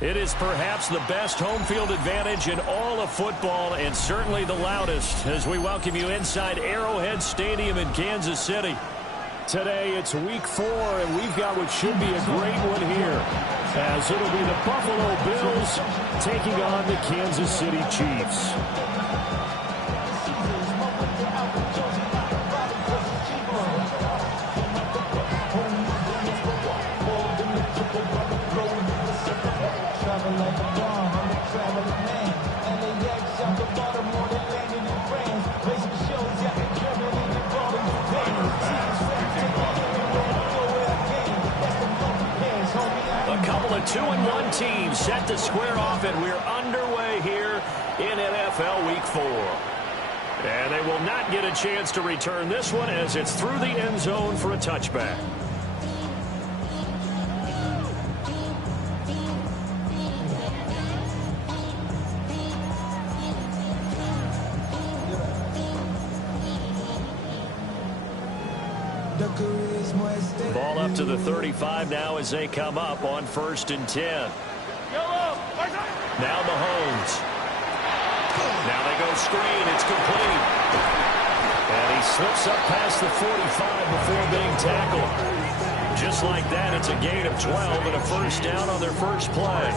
It is perhaps the best home field advantage in all of football and certainly the loudest as we welcome you inside Arrowhead Stadium in Kansas City. Today it's week 4 and we've got what should be a great one here as it'll be the Buffalo Bills taking on the Kansas City Chiefs. A couple of 2-1 teams set to square off, and we're underway here in NFL Week 4. And they will not get a chance to return this one as it's through the end zone for a touchback. Ball up to the 35 now as they come up on 1st and 10. Now Mahomes. Now they go screen. It's complete. And he slips up past the 45 before being tackled. Just like that, it's a gain of 12 and a first down on their first play.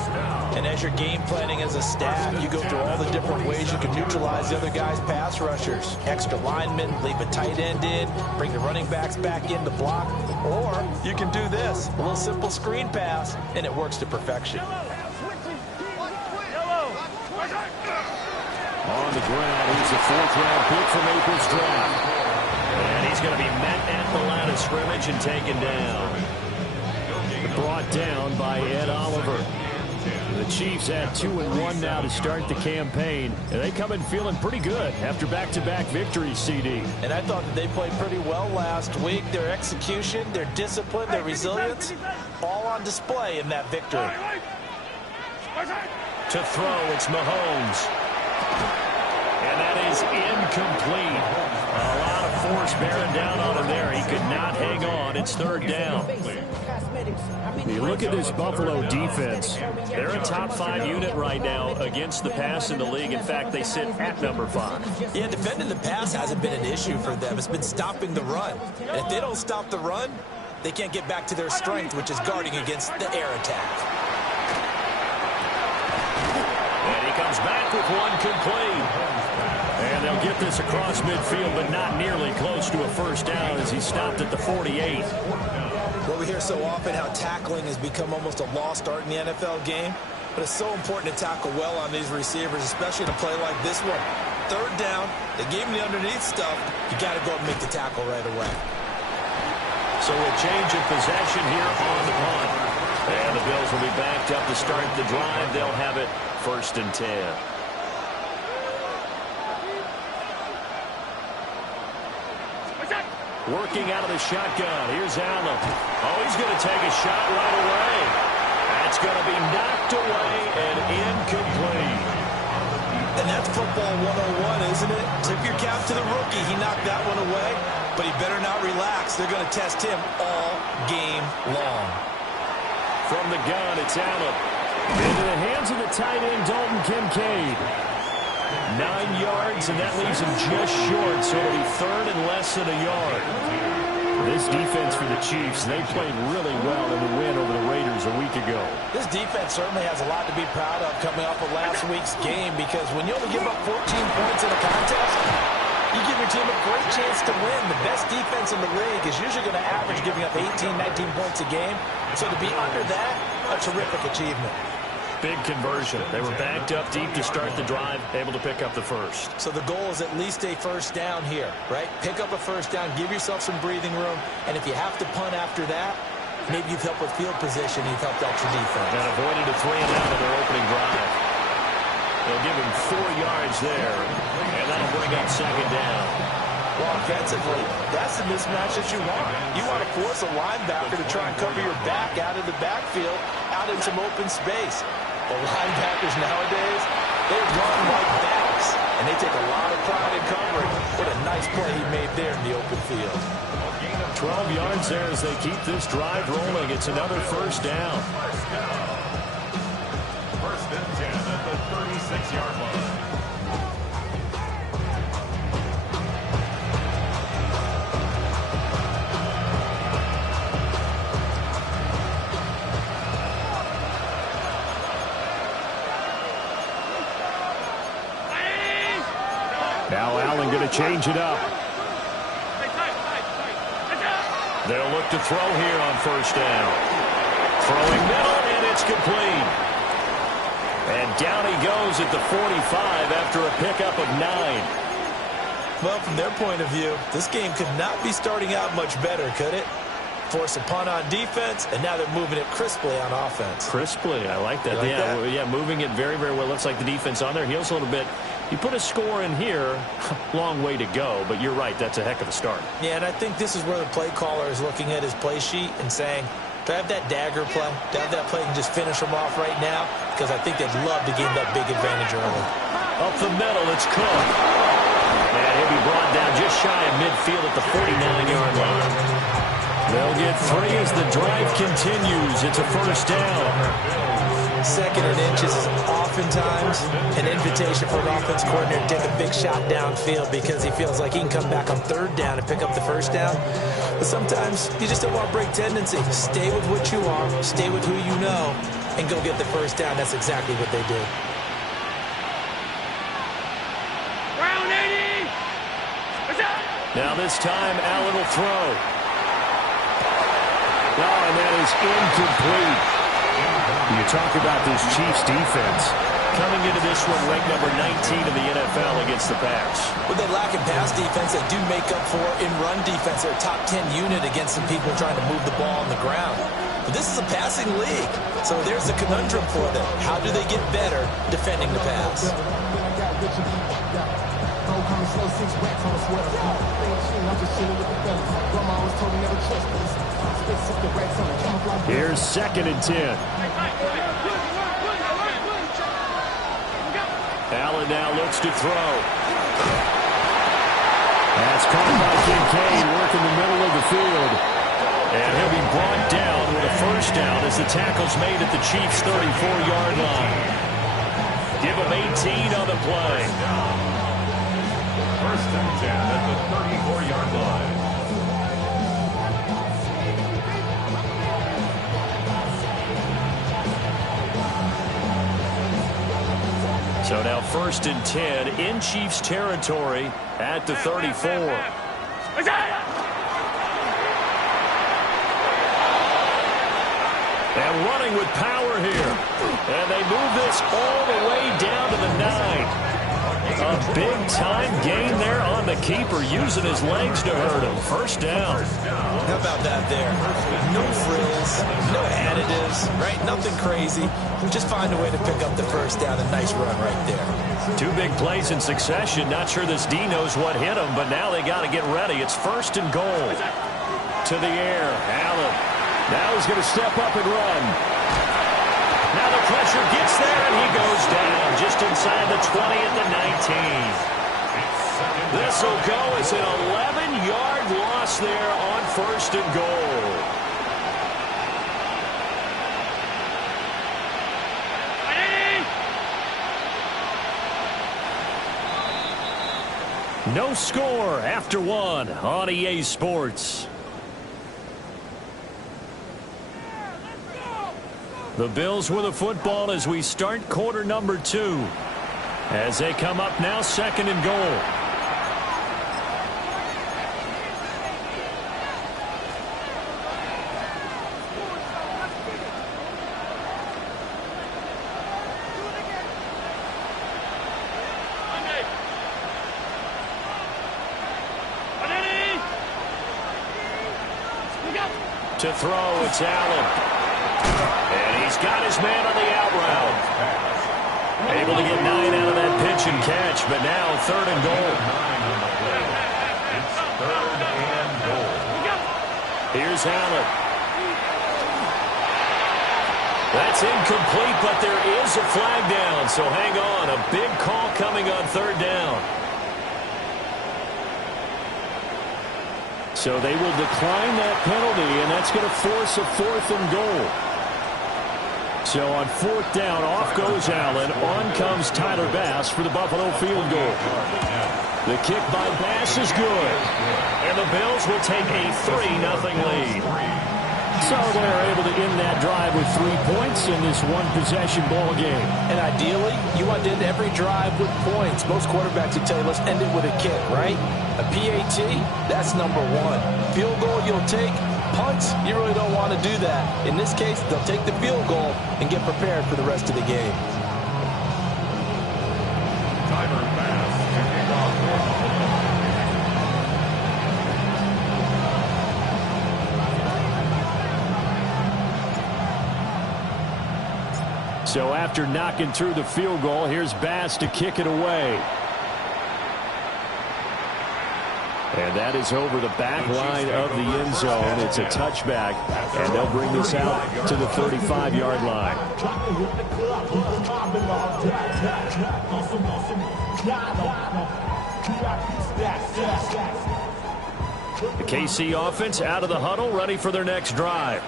And as you're game planning as a staff, you go through all the different ways you can neutralize the other guy's pass rushers. Extra linemen, leave a tight end in, bring the running backs back in to block. Or you can do this, a little simple screen pass, and it works to perfection. On the ground, he's a 4th-round pick from April's draft. And he's going to be met at the line of scrimmage and taken down. Brought down by Ed Oliver. The Chiefs at 2-1 now to start the campaign. And they come in feeling pretty good after back-to-back victories, CD. And I thought that they played pretty well last week. Their execution, their discipline, their resilience, all on display in that victory. To throw, it's Mahomes. And that is incomplete. A lot of force bearing down on him there. He could not hang on. It's 3rd down. You look at this Buffalo defense. They're a top 5 unit right now against the pass in the league. In fact, they sit at number 5. Yeah, defending the pass hasn't been an issue for them. It's been stopping the run. And if they don't stop the run, they can't get back to their strength, which is guarding against the air attack. And he comes back with one complete. And they'll get this across midfield, but not nearly close to a first down as he stopped at the 48. Well, we hear so often how tackling has become almost a lost art in the NFL game, but it's so important to tackle well on these receivers, especially in a play like this one. 3rd down, they gave him the underneath stuff. You got to go and make the tackle right away. So a change of possession here on the punt. And the Bills will be backed up to start the drive. They'll have it 1st and 10. Working out of the shotgun. Here's Allen. Oh, he's going to take a shot right away. That's going to be knocked away and incomplete. And that's football 101, isn't it? Tip your cap to the rookie. He knocked that one away, but he better not relax. They're going to test him all game long. From the gun, it's Allen. Into the hands of the tight end, Dalton Kincaid. 9 yards, and that leaves him just short, so it'll be 3rd and less than a yard. This defense for the Chiefs, they played really well in the win over the Raiders a week ago. This defense certainly has a lot to be proud of coming off of last week's game, because when you only give up 14 points in a contest, you give your team a great chance to win. The best defense in the league is usually going to average giving up 18, 19 points a game. So to be under that, a terrific achievement. Big conversion. They were backed up deep to start the drive, able to pick up the first. So the goal is at least a first down here, right? Pick up a first down, give yourself some breathing room, and if you have to punt after that, maybe you've helped with field position, you've helped out your defense. And avoided a 3-and-out of their opening drive. They'll give him 4 yards there, and that'll bring up 2nd down. Well, offensively, that's the mismatch that you want. You want to force a linebacker to try and cover your back out of the backfield, out in some open space. The linebackers nowadays, they run like backs, and they take a lot of pride in covering. What a nice play he made there in the open field. 12 yards there as they keep this drive rolling. It's another first down. the 36-yard line. Now Allen going to change it up. They'll look to throw here on first down. Throwing middle, and it's complete. And down he goes at the 45 after a pickup of 9. Well, from their point of view, this game could not be starting out much better, could it? Force a punt on defense, and now they're moving it crisply on offense. Crisply, I like that. Yeah, moving it very, very well. Looks like the defense on their heels a little bit. You put a score in here, long way to go, but you're right, that's a heck of a start. Yeah, and I think this is where the play caller is looking at his play sheet and saying, do I have that dagger play? Do I have that play and just finish them off right now? Because I think they'd love to gain that big advantage early. Up the middle, it's Cook. And he'll be brought down just shy of midfield at the 49-yard line. They'll get 3 as the drive continues. It's a first down. Second and inches is oftentimes an invitation for an offense coordinator to take a big shot downfield because he feels like he can come back on third down and pick up the first down. But sometimes you just don't want to break tendency. Stay with what you are, stay with who you know, and go get the first down. That's exactly what they did. Now this time, Allen will throw. Oh, and that is incomplete. You talk about this Chiefs defense. Coming into this one, ranked number 19 in the NFL against the pass. With they lack in pass defense, they do make up for in run defense. They're a top 10 unit against some people trying to move the ball on the ground. But this is a passing league, so there's a conundrum for them. How do they get better defending the pass? Here's 2nd and 10. Allen now looks to throw. That's caught by Kincaid, working the middle of the field. And he'll be brought down with a first down as the tackle's made at the Chiefs' 34-yard line. Give him 18 on the play. 1st and 10 at the 34-yard line. So now 1st and 10 in Chiefs territory at the 34. And running with power here. And they move this all the way down to the 9. A big-time gain there on the keeper, using his legs to hurt him. First down. How about that there? No frills, no additives, right? Nothing crazy. Just find a way to pick up the first down. A nice run right there. 2 big plays in succession. Not sure this D knows what hit him, but now they got to get ready. It's 1st and goal. To the air. Allen. Now he's going to step up and run. Now the pressure gets there, and he goes down just inside the 20 at the 19. This will go as an 11-yard loss there on 1st and goal. No score after 1 on EA Sports. The Bills with the football as we start quarter number 2. As they come up now, 2nd and goal. To throw, it's Allen. And he's got his man on the out route. Able to get 9 out of that pitch and catch, but now 3rd and goal. It's 3rd and goal. Here's Allen. That's incomplete, but there is a flag down, so hang on. A big call coming on 3rd down. So they will decline that penalty, and that's going to force a 4th and goal. So on 4th down, off goes Allen. On comes Tyler Bass for the Buffalo field goal. The kick by Bass is good. And the Bills will take a 3-0 lead. So they're able to end that drive with 3 points in this one-possession ball game. And ideally, you want to end every drive with points. Most quarterbacks would tell you, let's end it with a kick, right? A PAT, that's number 1. Field goal you'll take. Punts, you really don't want to do that. In this case, they'll take the field goal and get prepared for the rest of the game. Tyler Bass kicking off. So after knocking through the field goal, here's Bass to kick it away. And that is over the back line of the end zone. It's a touchback, and they'll bring this out to the 35-yard line. The KC offense out of the huddle, ready for their next drive.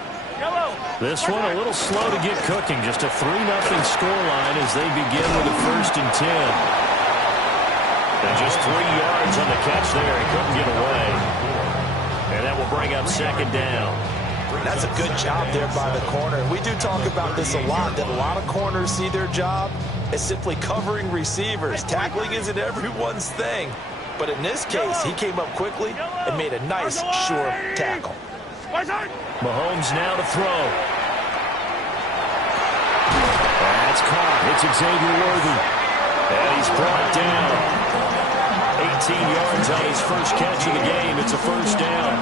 This one a little slow to get cooking. Just a 3-0 scoreline as they begin with a 1st and 10. And just 3 yards on the catch there. He couldn't get away. And that will bring up 2nd down. That's a good job there by the corner. We do talk about this a lot, that a lot of corners see their job as simply covering receivers. Tackling isn't everyone's thing. But in this case, he came up quickly and made a nice, sure tackle. Mahomes now to throw. That's caught. It's Xavier Worthy. And he's brought down. 18 yards on his first catch of the game. It's a 1st down.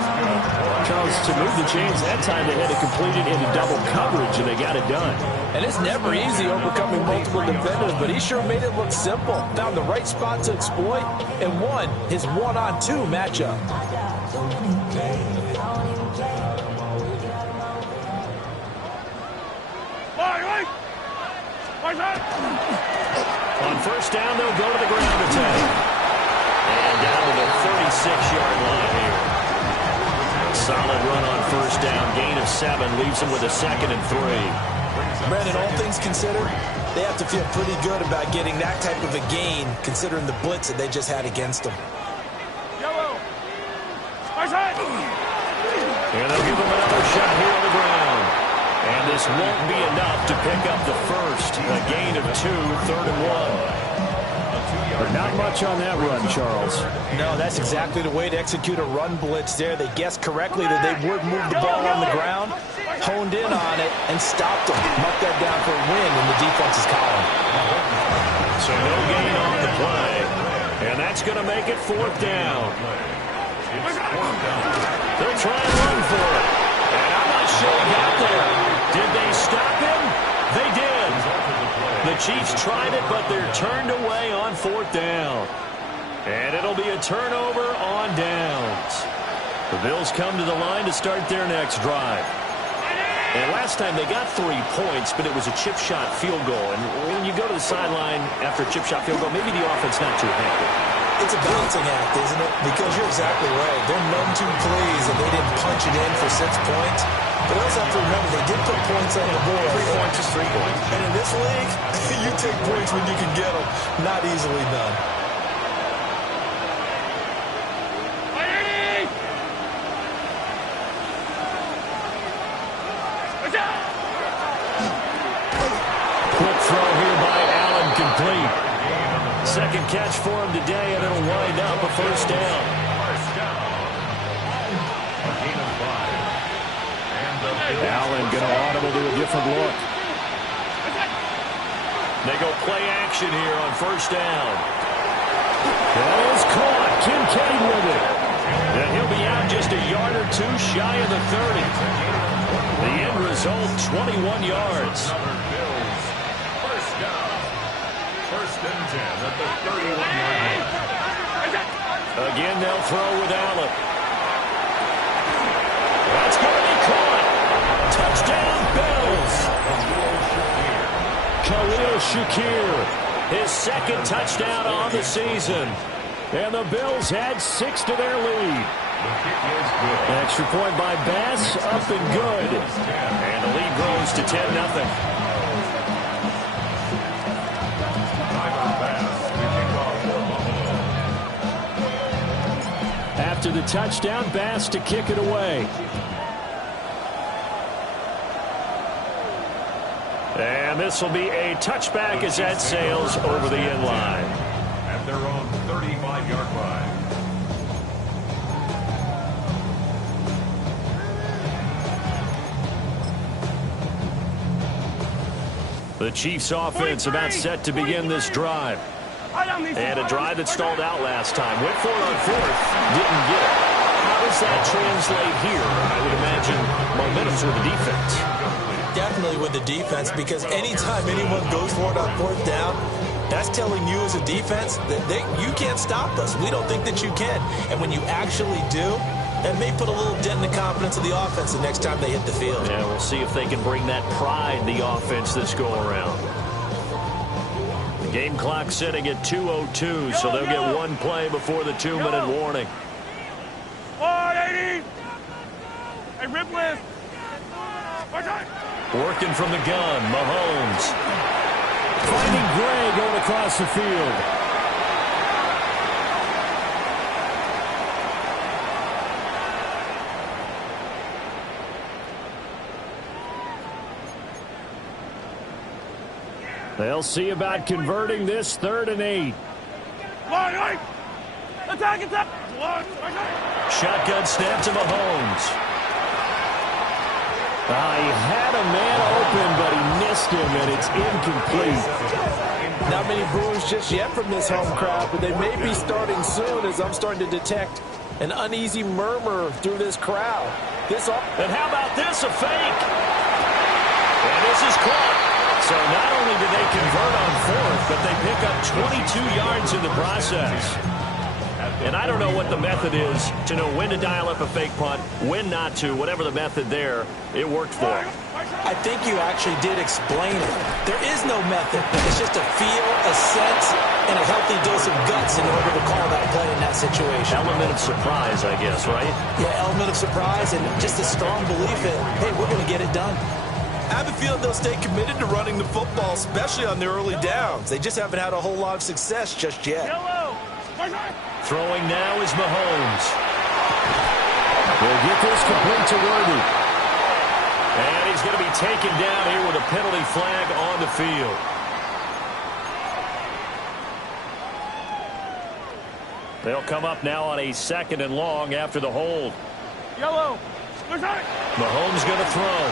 Charles, to move the chains, that time they had to complete it into double coverage, and they got it done. And it's never easy overcoming multiple defenders, but he sure made it look simple. Found the right spot to exploit and won his 1-on-2 matchup. On 1st down, they'll go to the ground attack. And down to the 36-yard line here. Solid run on 1st down. Gain of 7 leaves them with a 2nd and 3. Brandon, all things considered, they have to feel pretty good about getting that type of a gain, considering the blitz that they just had against them. And they'll give them another shot here on the ground. And this won't be enough to pick up the 1st. A gain of 2, 3rd and 1. But not much on that run, Charles. No, that's exactly the way to execute a run blitz there. They guessed correctly that they would move the ball on the ground, honed in on it, and stopped them. Mark that down for a win in the defense's column. So no gain on the play. And that's going to make it 4th down. They'll try and run for it. And I'm not sure he got there. Did they stop him? They did. The Chiefs tried it, but they're turned away on 4th down. And it'll be a turnover on downs. The Bills come to the line to start their next drive. And last time they got 3 points, but it was a chip shot field goal. And when you go to the sideline after a chip shot field goal, maybe the offense not too happy. It's a balancing act, isn't it? Because you're exactly right. They're none too pleased that they didn't punch it in for 6 points. But I also have to remember they did put points on the board. 3 points is 3 points. And in this league, you take points when you can get them. Not easily done. Quick throw here by Allen, complete. 2nd catch for him today, and it'll wind up a 1st down. Allen going to audible to a different look. They go play action here on 1st down. That is caught. Kincaid with it. And he'll be out just a yard or 2 shy of the 30. The end result, 21 yards. 1st down. 1st and 10 at the 31-yard line. Again, they'll throw with Allen. That's going to be caught. Touchdown, Bills. Khalil Shakir, his 2nd touchdown on the season. And the Bills had 6 to their lead. Extra point by Bass, up and good. And the lead grows to 10-0. after the touchdown pass to kick it away. And this will be a touchback as that sails over the end line. At their own 35-yard line. The Chiefs offense about set to begin this drive. And a drive that stalled out last time. Went for it on fourth, didn't get it. How does that translate here? I would imagine momentum's with the defense. Definitely with the defense, because anytime anyone goes for it on fourth down, that's telling you as a defense that you can't stop us. We don't think that you can. And when you actually do, that may put a little dent in the confidence of the offense the next time they hit the field. Yeah, we'll see if they can bring that pride, the offense, this go-around. The game clock sitting at 2:02, so they'll get one play before the 2-minute warning. 180! Hey, rip lift! Working from the gun, Mahomes. Finding Gray going across the field. They'll see about converting this 3rd and 8. Attack, attack! Shotgun snap to Mahomes. He had a man open, but he missed him, and it's incomplete. Not many boos just yet from this home crowd, but they may be starting soon, as I'm starting to detect an uneasy murmur through this crowd. And how about this, a fake? And this is caught. So not only did they convert on fourth, but they pick up 22 yards in the process. And I don't know what the method is to know when to dial up a fake punt, when not to, whatever the method there, it worked for them. I think you actually did explain it. There is no method. It's just a feel, a sense, and a healthy dose of guts in order to call that play in that situation. Element of surprise, I guess, right? Yeah, element of surprise and just a strong belief in, hey, we're going to get it done. I have a feeling they'll stay committed to running the football, especially on their early downs. They just haven't had a whole lot of success just yet. Throwing now is Mahomes. We'll get this complete to Worthy. And he's going to be taken down here with a penalty flag on the field. They'll come up now on a 2nd and long after the hold. Yellow. Mahomes going to throw.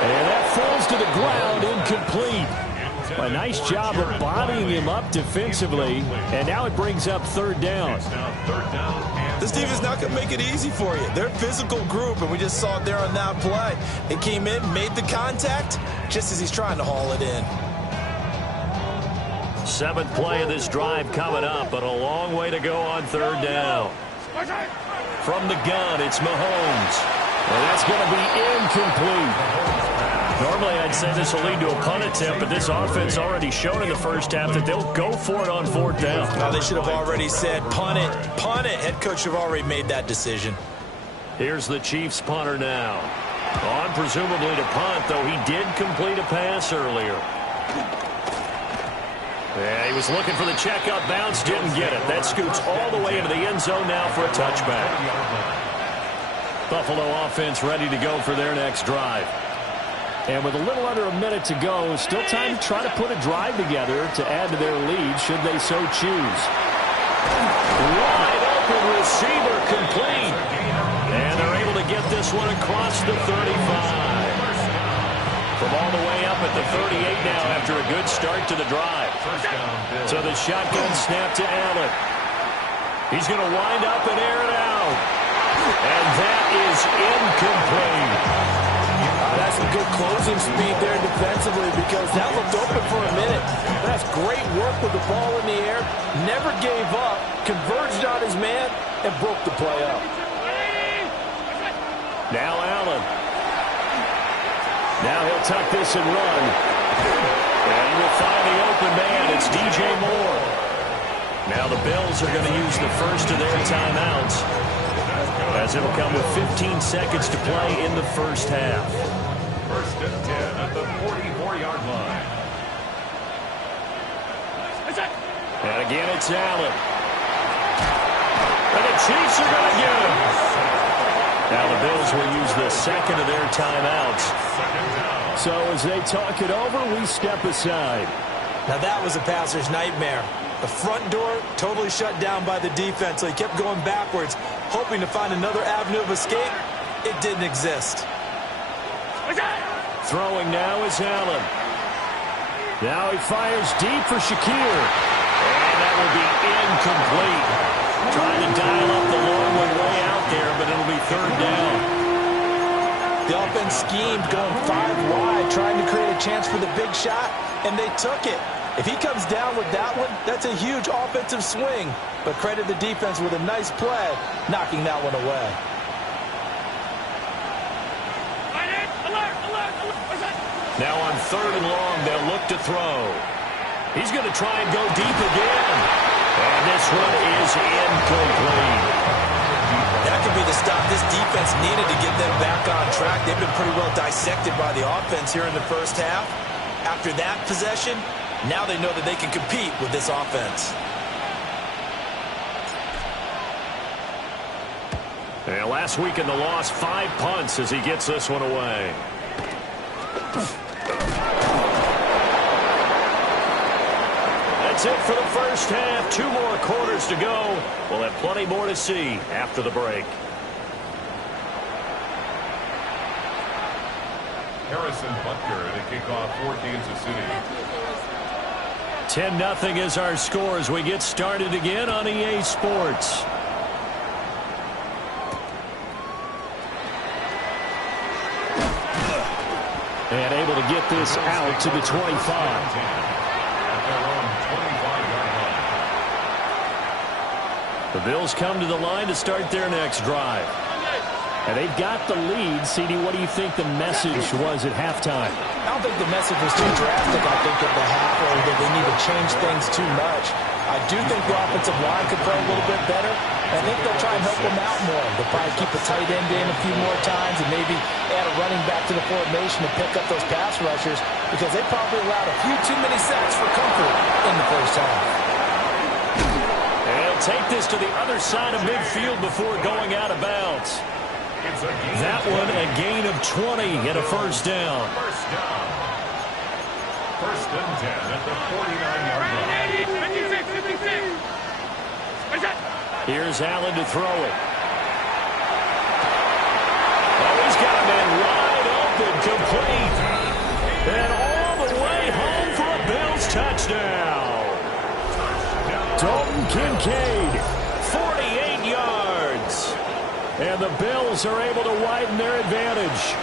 And that falls to the ground, incomplete. A nice job of bodying him up defensively, and now it brings up 3rd down. This team is not going to make it easy for you. They're a physical group, and we just saw it there on that play. They came in, made the contact, just as he's trying to haul it in. 7th play of this drive coming up, but a long way to go on 3rd down. From the gun, it's Mahomes. And that's going to be incomplete. Normally, I'd say this will lead to a punt attempt, but this offense already showed in the first half that they'll go for it on 4th down. No, they should have already said, punt it, punt it. Head coach should have already made that decision. Here's the Chiefs punter now. On presumably to punt, though he did complete a pass earlier. Yeah, he was looking for the checkup bounce, didn't get it. That scoots all the way into the end zone now for a touchback. Buffalo offense ready to go for their next drive. And with a little under a minute to go, still time to try to put a drive together to add to their lead should they so choose. Wide open receiver complete. And they're able to get this one across the 35. From all the way up at the 38 now after a good start to the drive. So the shotgun snap to Allen. He's going to wind up and air it out. And that is incomplete. That's some good closing speed there defensively, because that looked open for a minute. That's great work with the ball in the air. Never gave up, converged on his man, and broke the play up. Now Allen. Now he'll tuck this and run. And he will find the open man. It's DJ Moore. Now the Bills are going to use the first of their timeouts, as it'll come with 15 seconds to play in the first half. 1st and 10 at the 44-yard line. And again, it's Allen. And the Chiefs are going to get him. Now the Bills will use the second of their timeouts. So as they talk it over, we step aside. Now that was a passer's nightmare. The front door totally shut down by the defense, so he kept going backwards, hoping to find another avenue of escape. It didn't exist. Throwing now is Allen. Now he fires deep for Shakir. And that will be incomplete. Trying to dial up the long way out there, but it'll be third down. The offense schemed going 5 wide, trying to create a chance for the big shot, and they took it. If he comes down with that one, that's a huge offensive swing. But credit the defense with a nice play, knocking that one away. Now on third and long, they'll look to throw. He's going to try and go deep again. And this one is incomplete. That could be the stop this defense needed to get them back on track. They've been pretty well dissected by the offense here in the first half. After that possession, now they know that they can compete with this offense. And last week in the loss, 5 punts as he gets this one away. That's it for the first half. 2 more quarters to go. We'll have plenty more to see after the break. Harrison Butker to kick off for Kansas City. 10-0 is our score as we get started again on EA Sports. And able to get this out to the 25. At their own 25-yard line. The Bills come to the line to start their next drive. And they've got the lead. CD, what do you think the message was at halftime? I don't think the message was too drastic, I think, at the half, or that they need to change things too much. I do think the offensive line could play a little bit better. I think they'll try and help them out more. They'll probably keep a tight end in a few more times and maybe add a running back to the formation to pick up those pass rushers because they probably allowed a few too many sacks for comfort in the first half. And he'll take this to the other side of midfield before going out of bounds. That one a gain of 20 and a first down. First down. First and 10 at the 49-yard line. 56. Here's Allen to throw it. Oh, he's got a man wide open, complete. And all the way home for a Bills touchdown. Dalton Kincaid, 48 yards. And the Bills are able to widen their advantage.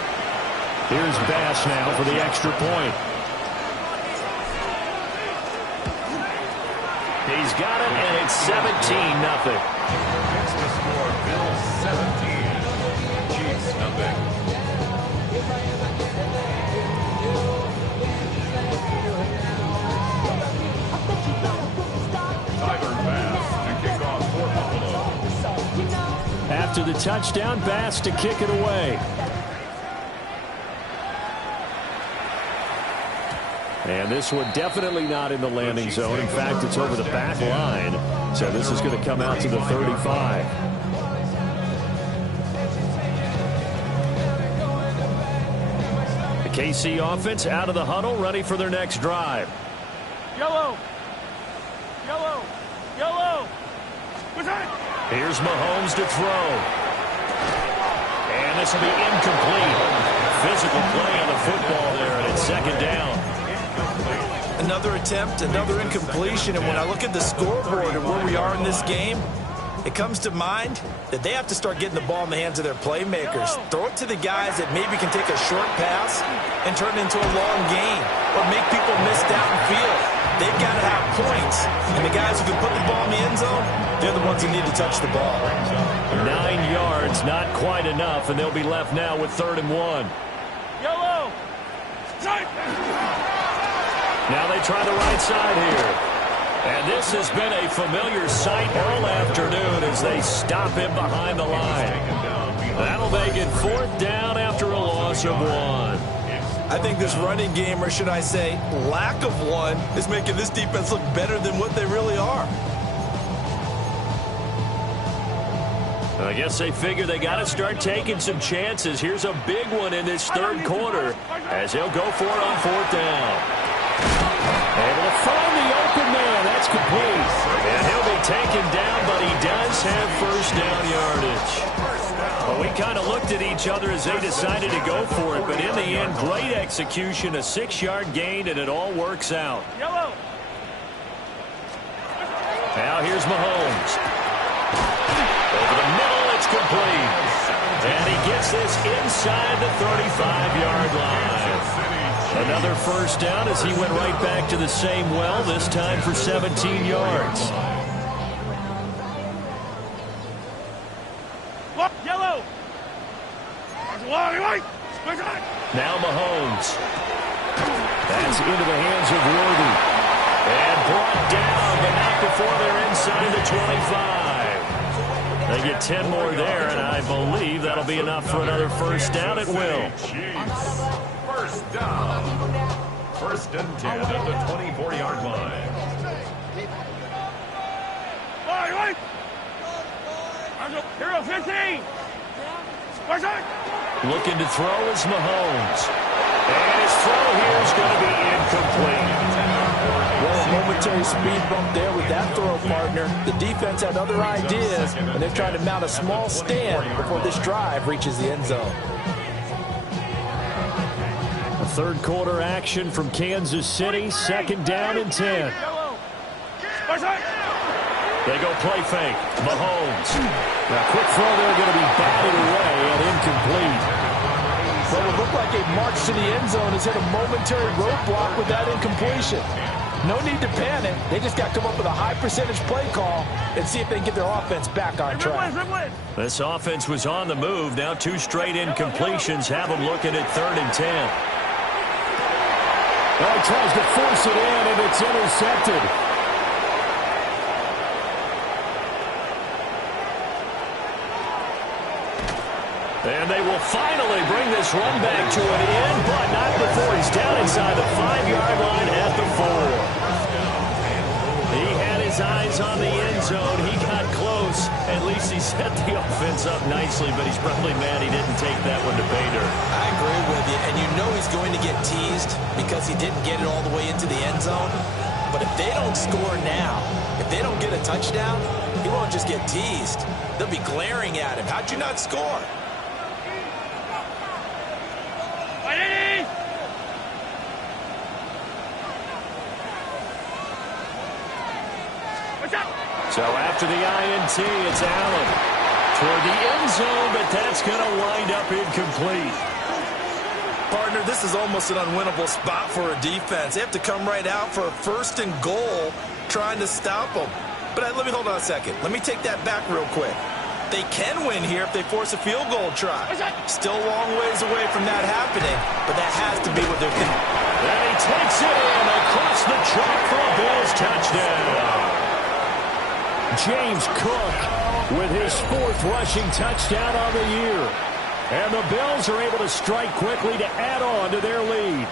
Here's Bass now for the extra point. He's got it, and it's 17-0. It's the score. Bills 17. Chiefs nothing. Tyler Bass to kick off for Buffalo. After the touchdown, Bass to kick it away. And this one definitely not in the landing zone. In fact, it's over the back line. So this is going to come out to the 35. The KC offense out of the huddle, ready for their next drive. Yellow. Yellow. Yellow. Here's Mahomes to throw. And this will be incomplete. Physical play on the football there, and it's second down. Another attempt, another incompletion, and when I look at the scoreboard and where we are in this game, it comes to mind that they have to start getting the ball in the hands of their playmakers. Throw it to the guys that maybe can take a short pass and turn it into a long gain or make people miss downfield. They've got to have points, and the guys who can put the ball in the end zone, they're the ones who need to touch the ball. 9 yards, not quite enough, and they'll be left now with 3rd and 1. Yellow. Now they try the right side here. And this has been a familiar sight all afternoon as they stop him behind the line. That'll make it 4th down after a loss of 1. I think this running game, or should I say lack of one, is making this defense look better than what they really are. I guess they figure they got to start taking some chances. Here's a big one in this third quarter as he'll go for it on fourth down. Able to find the open man. That's complete. And he'll be taken down, but he does have first down yardage. Well, we kind of looked at each other as they decided to go for it, but in the end, great execution, a 6-yard gain, and it all works out. Yellow. Now here's Mahomes. Over the middle, it's complete. And he gets this inside the 35-yard line. Another first down as he went right back to the same well, this time for 17 yards. Yellow. Now Mahomes. That's into the hands of Worthy. And brought down, but not before they're inside the 25. They get 10 more there, and I believe that'll be enough for another first down at will. First down. First and 10 at the 24-yard line. Hero 15. Looking to throw is Mahomes. And his throw here is going to be incomplete. Well, a momentary speed bump there with that throw, partner. The defense had other ideas, and they're trying to mount a small stand before this drive reaches the end zone. A third quarter action from Kansas City. Second down and 10. They go play fake. Mahomes. Now, quick throw there going to be batted away and incomplete. Well, it looked like a march to the end zone has hit a momentary roadblock with that incompletion. No need to panic. They just got to come up with a high percentage play call and see if they can get their offense back on track. This offense was on the move. Now 2 straight incompletions have them looking at 3rd and 10. Well, he tries to force it in, and it's intercepted. And they will finally bring this run back to an end, but not before he's down inside the 5-yard line at the 4. He had his eyes on the end zone. He got close. At least he set the offense up nicely, but he's probably mad he didn't take that one to pay dirt. I agree with you, and you know he's going to get teased because he didn't get it all the way into the end zone. But if they don't score now, if they don't get a touchdown, he won't just get teased. They'll be glaring at him. How'd you not score? So after the INT, it's Allen toward the end zone, but that's going to wind up incomplete. Partner, this is almost an unwinnable spot for a defense. They have to come right out for a 1st and goal trying to stop them. But let me hold on a second. Let me take that back real quick. They can win here if they force a field goal try. Still a long ways away from that happening, but that has to be what they're thinking. And he takes it in across the track for a Bills touchdown. James Cook with his 4th rushing touchdown on the year. And the Bills are able to strike quickly to add on to their lead.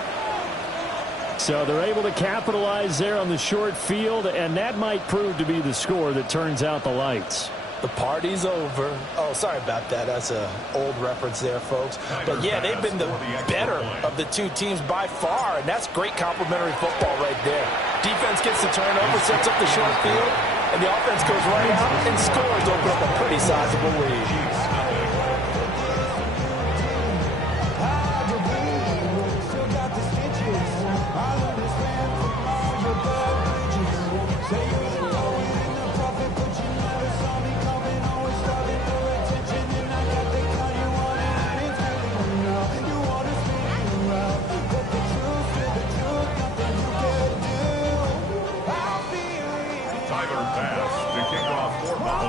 So they're able to capitalize there on the short field, and that might prove to be the score that turns out the lights. The party's over. Oh, sorry about that. That's an old reference there, folks. But, yeah, they've been the better of the 2 teams by far, and that's great complimentary football right there. Defense gets the turnover, sets up the short field, and the offense goes right out and scores to open up a pretty sizable lead.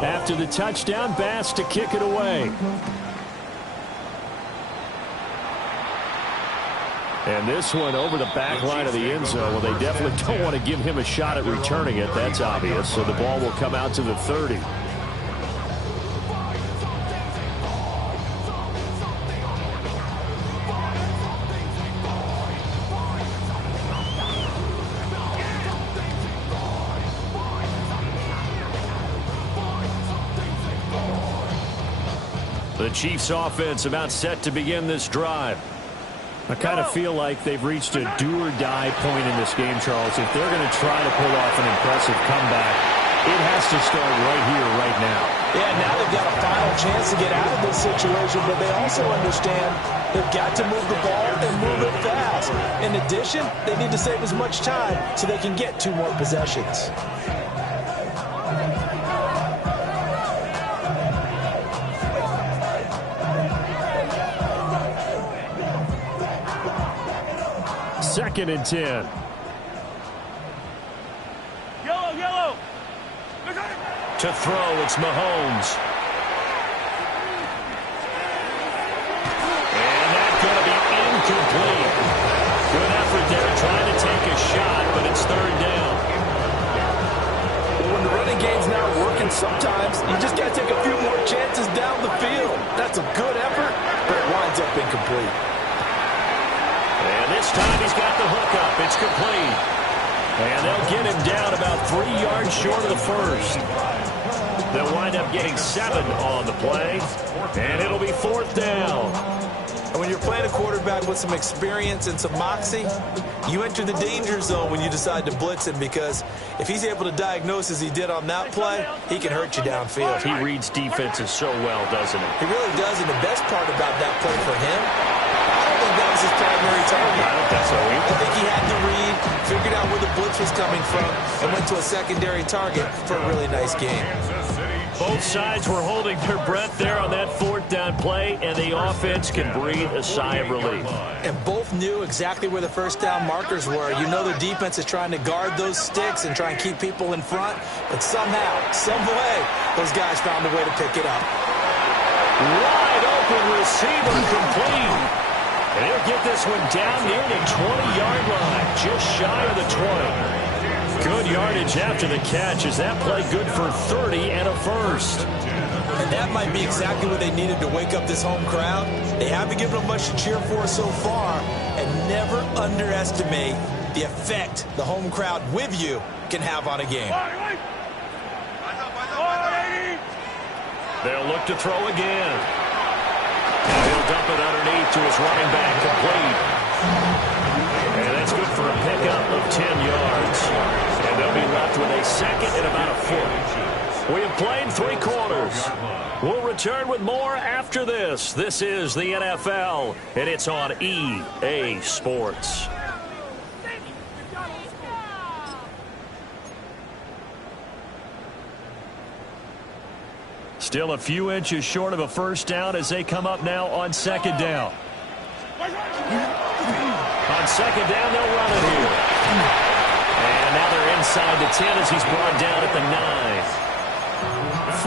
After the touchdown, Bass to kick it away. And this one over the back line of the end zone. Well, they definitely don't want to give him a shot at returning it. That's obvious. So the ball will come out to the 30. The Chiefs offense about set to begin this drive. I kind of feel like they've reached a do-or-die point in this game, Charles. If they're going to try to pull off an impressive comeback, it has to start right here, right now. Yeah, now they've got a final chance to get out of this situation, but they also understand they've got to move the ball and move it fast. In addition, they need to save as much time so they can get 2 more possessions. Second and 10. Yellow. To throw, it's Mahomes. And that's going to be incomplete. Good effort there trying to take a shot, but it's third down. Well, when the running game's not working, sometimes you just got to take a few more chances down the field. That's a good effort, but it winds up incomplete. And this time he's got the hookup. It's complete. And they'll get him down about 3 yards short of the first. They'll wind up getting 7 on the play. And it'll be fourth down. And when you're playing a quarterback with some experience and some moxie, you enter the danger zone when you decide to blitz him, because if he's able to diagnose as he did on that play, he can hurt you downfield. He reads defenses so well, doesn't he? He really does, and the best part about that play for him, I don't think that was his primary target. I don't think so either. I think he had the read, figured out where the blitz was coming from, and went to a secondary target for a really nice game. Both sides were holding their breath there on that fourth down play, and the offense can breathe a sigh of relief. And both knew exactly where the first down markers were. You know the defense is trying to guard those sticks and try and keep people in front, but somehow, some way, those guys found a way to pick it up. Wide open receiver complete. And he'll get this one down near the 20-yard line, just shy of the 20. Good yardage after the catch. Is that play good for 30 and a first? And that might be exactly what they needed to wake up this home crowd. They haven't given them much to cheer for so far, and never underestimate the effect the home crowd with you can have on a game. They'll look to throw again. Now he'll dump it underneath to his running back, complete. And that's good for a pickup of 10 yards. And they'll be left with a second and about a foot. We have played 3 quarters. We'll return with more after this. This is the NFL, and it's on EA Sports. Still a few inches short of a first down as they come up now on second down. On second down, they'll run it here. And now they're inside the 10 as he's brought down at the 9.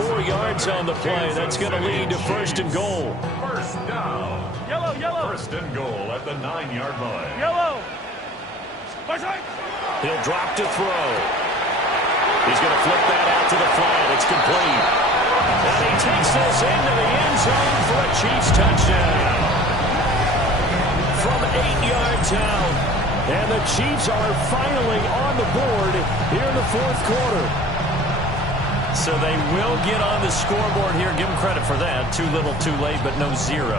4 yards on the play. That's going to lead to first and goal. First down. Yellow. First and goal at the 9-yard line. Yellow. He'll drop to throw. He's going to flip that out to the flat. It's complete. And he takes this into the end zone for a Chiefs touchdown. From 8 yards out. And the Chiefs are finally on the board here in the fourth quarter. So they will get on the scoreboard here. Give them credit for that. Too little, too late, but no 0.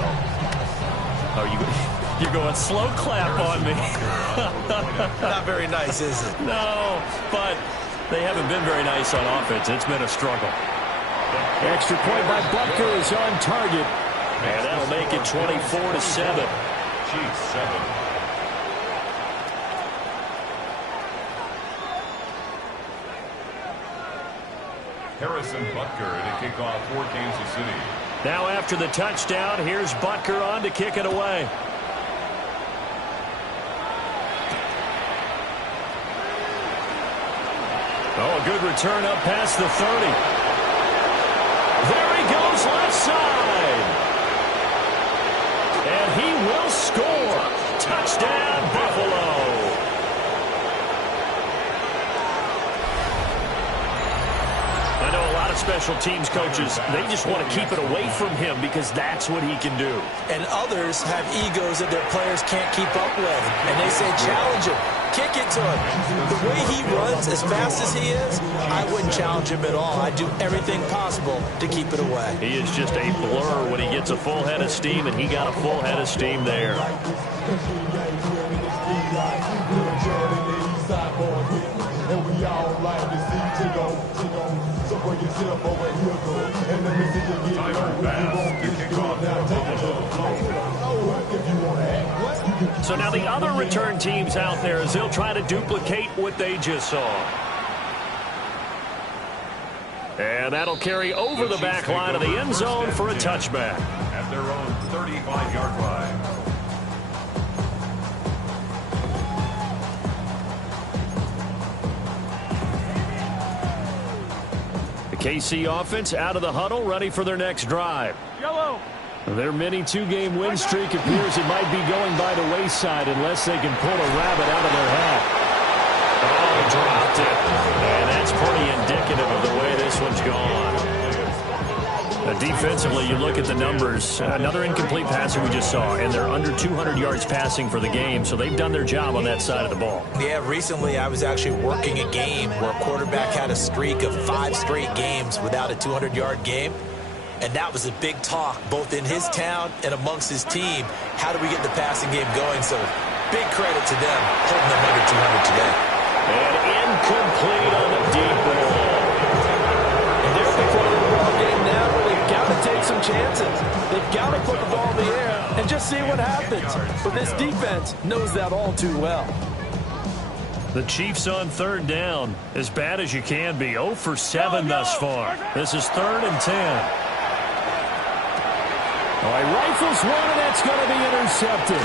Oh, you're going slow clap on me. Not very nice, is it? No, but they haven't been very nice on offense. It's been a struggle. Extra point by Butker is on target. And that'll make it 24-7. Chiefs 7. Harrison Butker to kick off for Kansas City. Now after the touchdown, here's Butker on to kick it away. Oh, a good return up past the 30. There he goes left side. And he will score. Touchdown, Buffalo. I know a lot of special teams coaches, they just want to keep it away from him because that's what he can do. And others have egos that their players can't keep up with. And they say challenge him. Kick it to him. The way he runs, as fast as he is, I wouldn't challenge him at all. I'd do everything possible to keep it away. He is just a blur when he gets a full head of steam, and he got a full head of steam there. So now the other return teams out there as they'll try to duplicate what they just saw. And that'll carry over the back line of the end zone for a touchback. At their own 35-yard line. The KC offense out of the huddle, ready for their next drive. Yellow. Their mini two-game win streak appears it might be going by the wayside unless they can pull a rabbit out of their hat. Oh, dropped it. And that's pretty indicative of the way this one's gone. Defensively, you look at the numbers. Another incomplete passer we just saw, and they're under 200 yards passing for the game, so they've done their job on that side of the ball. Yeah, recently I was actually working a game where a quarterback had a streak of 5 straight games without a 200-yard game. And that was a big talk, both in his town and amongst his team. How do we get the passing game going? So big credit to them holding them under 200 today. And incomplete on the deep ball. And they're at the point of the ball game now where they've got to take some chances. They've got to put the ball in the air and just see what happens. But this defense knows that all too well. The Chiefs on third down, as bad as you can be. 0 for 7 thus far. This is 3rd and 10. Oh, he rifles one, and that's going to be intercepted.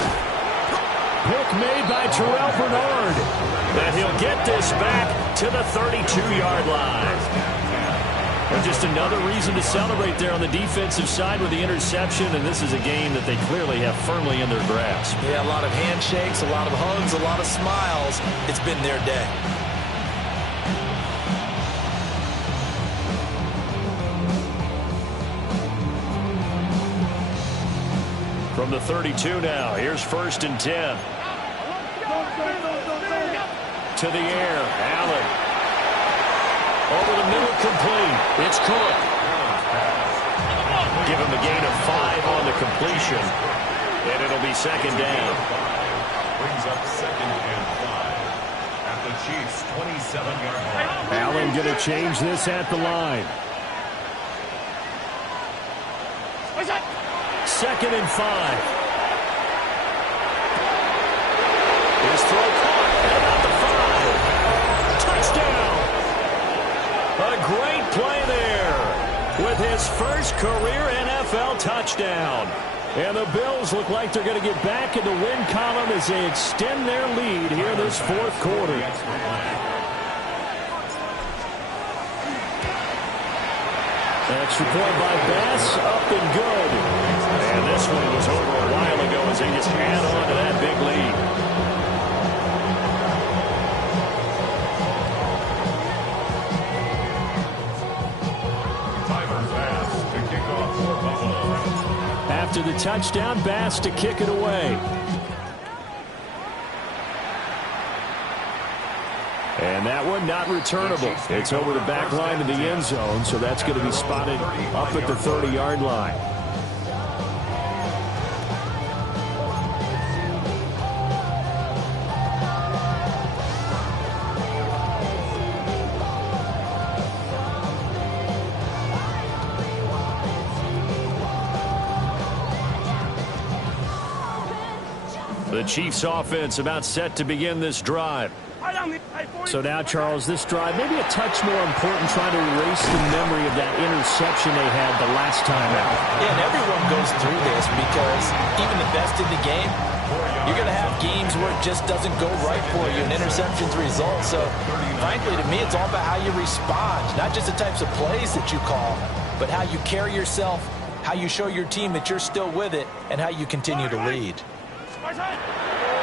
Pick made by Terrell Bernard. And he'll get this back to the 32-yard line. And just another reason to celebrate there on the defensive side with the interception, and this is a game that they clearly have firmly in their grasp. Yeah, a lot of handshakes, a lot of hugs, a lot of smiles. It's been their day. From the 32 now, here's 1st and 10. To the air, Allen. Over the middle, complete. It's Cook. Give him a gain of 5 on the completion, and it'll be 2nd down. Brings up 2nd and 5 at the Chiefs' 27-yard line. Allen going to change this at the line. 2nd and 5. His throw caught at about the 5. Touchdown! A great play there with his first career NFL touchdown. And the Bills look like they're going to get back in the win column as they extend their lead here this 4th quarter. Extra point by Bass, up and good. And this one was over a while ago as they just add on to that big lead. Tyler Bass to kick off for Buffalo. After the touchdown, Bass to kick it away. And that one not returnable. It's over the back line of the end zone, so that's going to be spotted up at the 30-yard line. The Chiefs offense about set to begin this drive. So now, Charles, this drive maybe a touch more important, trying to erase the memory of that interception they had the last time out. Yeah, and everyone goes through this because even the best in the game, you're going to have games where it just doesn't go right for you, and interceptions result. So, frankly, to me, it's all about how you respond, not just the types of plays that you call, but how you carry yourself, how you show your team that you're still with it, and how you continue to lead.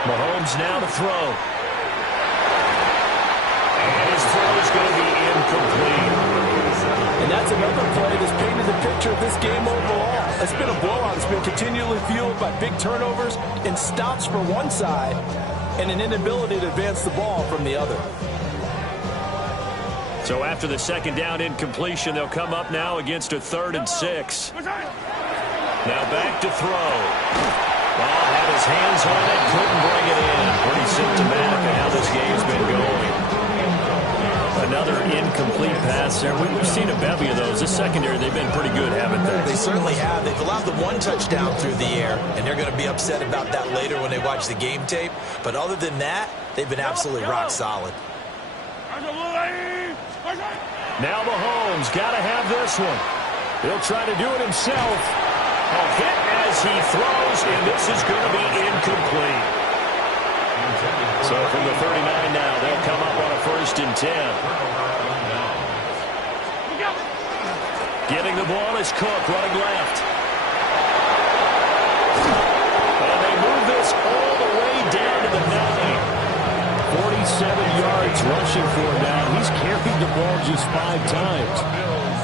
Mahomes now to throw. And his throw is going to be incomplete. And that's another play that's painted the picture of this game overall. It's been a blowout. It's been continually fueled by big turnovers and stops for one side and an inability to advance the ball from the other. So after the second down incompletion, they'll come up now against a 3rd and 6. Now back to throw. Ball had his hands on it, couldn't bring it in. Pretty symptomatic of how this game's been going. Another incomplete pass there. We've seen a bevy of those. This secondary, they've been pretty good, haven't they? They certainly have. They've allowed the 1 touchdown through the air, and they're going to be upset about that later when they watch the game tape. But other than that, they've been absolutely rock solid. Now Mahomes got to have this one. He'll try to do it himself. A hit as he throws, and this is going to be incomplete. So from the 39 now, they'll come up on a 1st and 10. Getting the ball is Cook running left. And they move this all the way down to the 9. 47 yards rushing for him now. He's carried the ball just 5 times.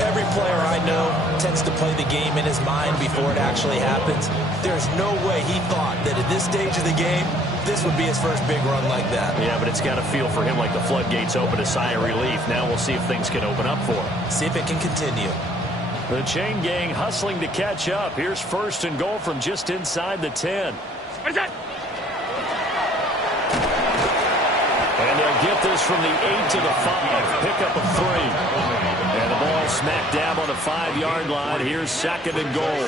Every player I know tends to play the game in his mind before it actually happens. There's no way he thought that at this stage of the game, this would be his first big run like that. Yeah, but it's got to feel for him like the floodgates open, a sigh of relief. Now we'll see if things can open up for him. See if it can continue. The chain gang hustling to catch up. Here's 1st and goal from just inside the 10. And they'll get this from the 8 to the 5. Pick up a 3. And the ball smacked dab on the 5-yard line. Here's 2nd and goal.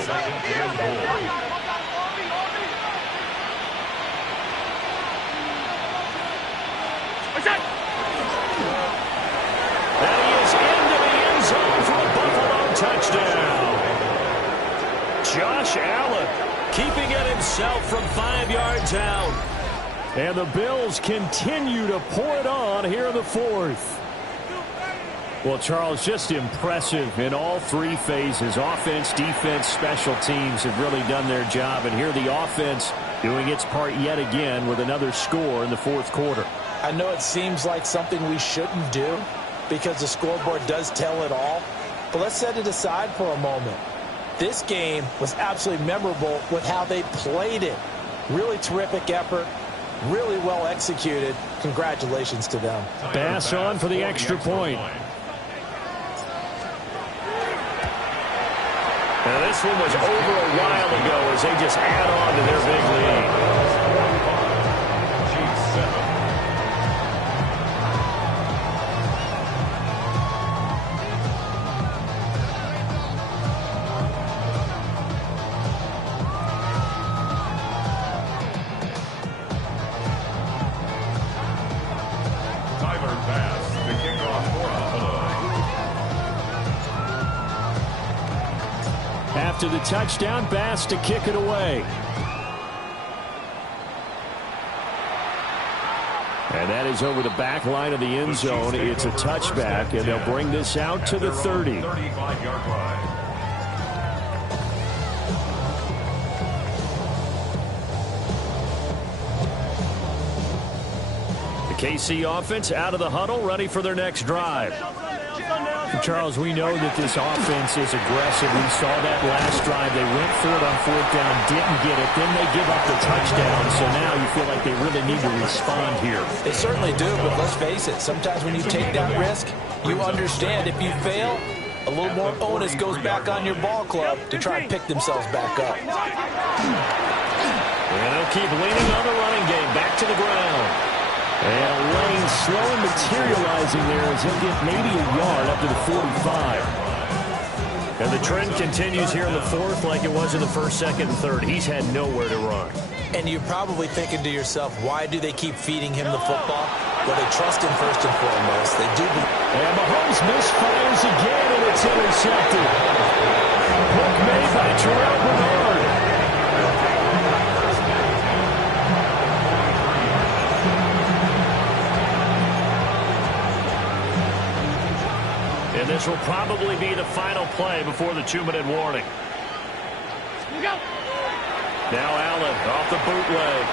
And he is into the end zone for a Buffalo touchdown. Josh Allen keeping it himself from 5 yards out. And the Bills continue to pour it on here in the 4th. Well, Charles, just impressive in all 3 phases. Offense, defense, special teams have really done their job. And here the offense doing its part yet again with another score in the 4th quarter. I know it seems like something we shouldn't do because the scoreboard does tell it all. But let's set it aside for a moment. This game was absolutely memorable with how they played it. Really terrific effort. Really well executed. Congratulations to them. Bass on for the extra point. Now this one was over a while ago as they just add on to their big lead. After the touchdown, Bass to kick it away. And that is over the back line of the end zone. It's a touchback, and they'll bring this out to the 30. 35-yard line. The KC offense out of the huddle, ready for their next drive. Charles, we know that this offense is aggressive. We saw that last drive. They went for it on 4th down, didn't get it. Then they give up the touchdown. So now you feel like they really need to respond here. They certainly do, but let's face it. Sometimes when you take that risk, you understand if you fail, a little more onus goes back on your ball club to try and pick themselves back up. And they'll keep leaning on the running game. Back to the ground. And Lane slowly materializing there as he'll get maybe a yard up to the 45. And the trend continues here in the 4th like it was in the 1st, 2nd, and 3rd. He's had nowhere to run. And you're probably thinking to yourself, why do they keep feeding him the football? Well, they trust him first and foremost. They do. And Mahomes misfires again, and it's intercepted. Hook made by Terrell Bernard. And this will probably be the final play before the 2-minute warning. Now Allen off the bootleg.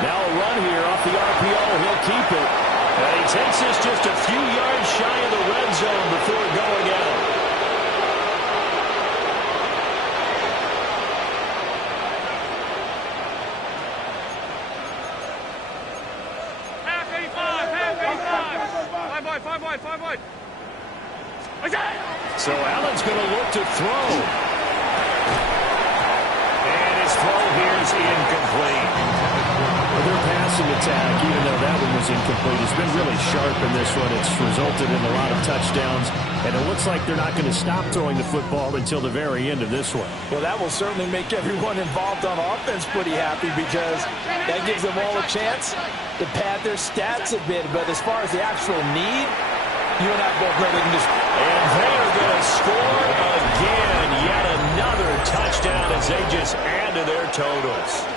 Now a run here off the RPO. He'll keep it. And he takes this just a few yards shy of the red zone before going out. So Allen's going to look to throw. And his throw here is incomplete. Their passing attack, even though that one was incomplete, has been really sharp in this one. It's resulted in a lot of touchdowns, and it looks like they're not going to stop throwing the football until the very end of this one. Well, that will certainly make everyone involved on offense pretty happy because that gives them all a chance to pad their stats a bit. But as far as the actual need, you and I both know they can just... And they're going to score again. Yet another touchdown as they just add to their totals.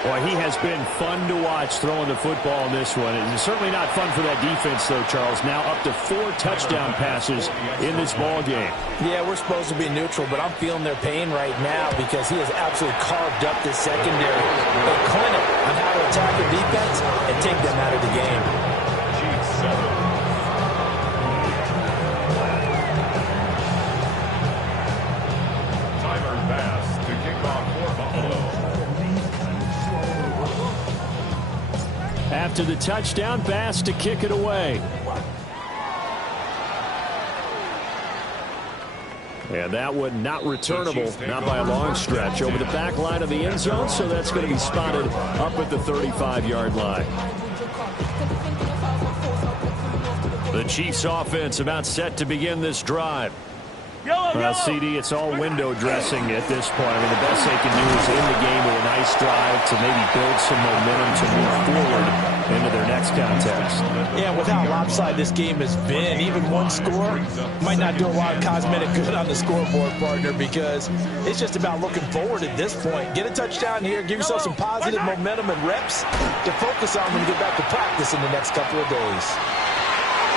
Boy, he has been fun to watch throwing the football in this one. It's certainly not fun for that defense, though, Charles. Now up to 4 touchdown passes in this ball game. Yeah, we're supposed to be neutral, but I'm feeling their pain right now because he has absolutely carved up this secondary. A clinic on how to attack the defense and take them out of the game. Tyler Bass to kick off for Buffalo. After the touchdown, Bass to kick it away. And that one not returnable, not by a long stretch, over the back line of the end zone, so that's going to be spotted up at the 35-yard line. The Chiefs offense about set to begin this drive. Well, CD, it's all window dressing at this point. I mean, the best they can do is end the game with a nice drive to maybe build some momentum to move forward into their next contest. Yeah, with how lopsided this game has been, even one score might not do a lot of cosmetic good on the scoreboard, partner, because it's just about looking forward at this point. Get a touchdown here, give yourself some positive momentum and reps to focus on when you get back to practice in the next couple of days.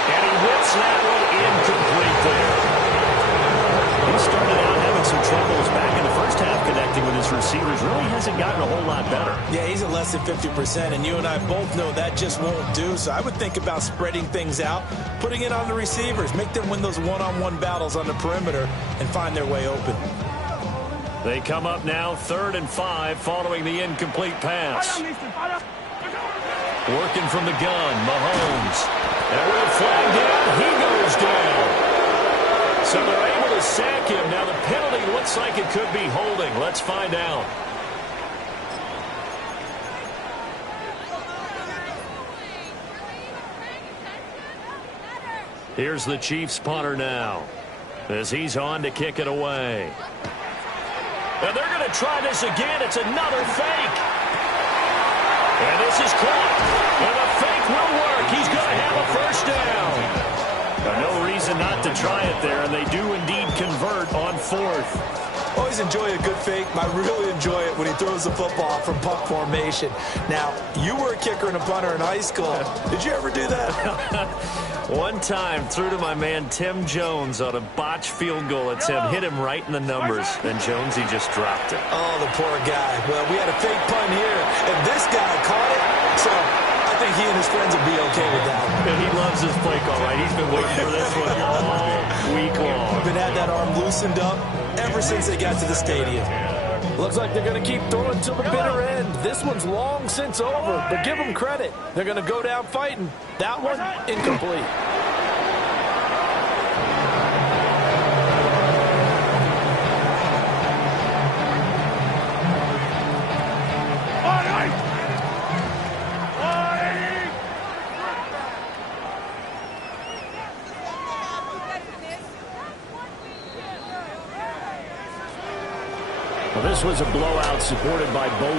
And he whips that one incomplete there. He started out having some troubles back in the first half connecting with his receivers. Really hasn't gotten a whole lot better. Yeah, he's at less than 50%, and you and I both know that just won't do. So I would think about spreading things out, putting it on the receivers, make them win those one-on-one battles on the perimeter, and find their way open. They come up now 3rd and 5 following the incomplete pass. Working from the gun, Mahomes. And with a flag down, he goes down. So they're able to sack him. Now the penalty looks like it could be holding. Let's find out. Here's the Chiefs punter now as he's on to kick it away. And they're going to try this again. It's another fake. And this is caught. And the fake will work. He's going to have a first down. No reason not to try it there, and they do indeed convert on 4th. Always enjoy a good fake. I really enjoy it when he throws the football from punt formation. Now, you were a kicker and a punter in high school. Did you ever do that? One time, threw to my man Tim Jones on a botched field goal at Tim. Hit him right in the numbers, and Jones, he just dropped it. Oh, the poor guy. Well, we had a fake punt here, and this guy caught it, so I think he and his friends will be okay with that. And he loves his play call, right? He's been waiting for this one all week long. Been had that arm loosened up ever since they got to the stadium. Looks like they're going to keep throwing till the bitter end. This one's long since over, but give them credit. They're going to go down fighting. That one, incomplete. Well, this was a blowout supported by both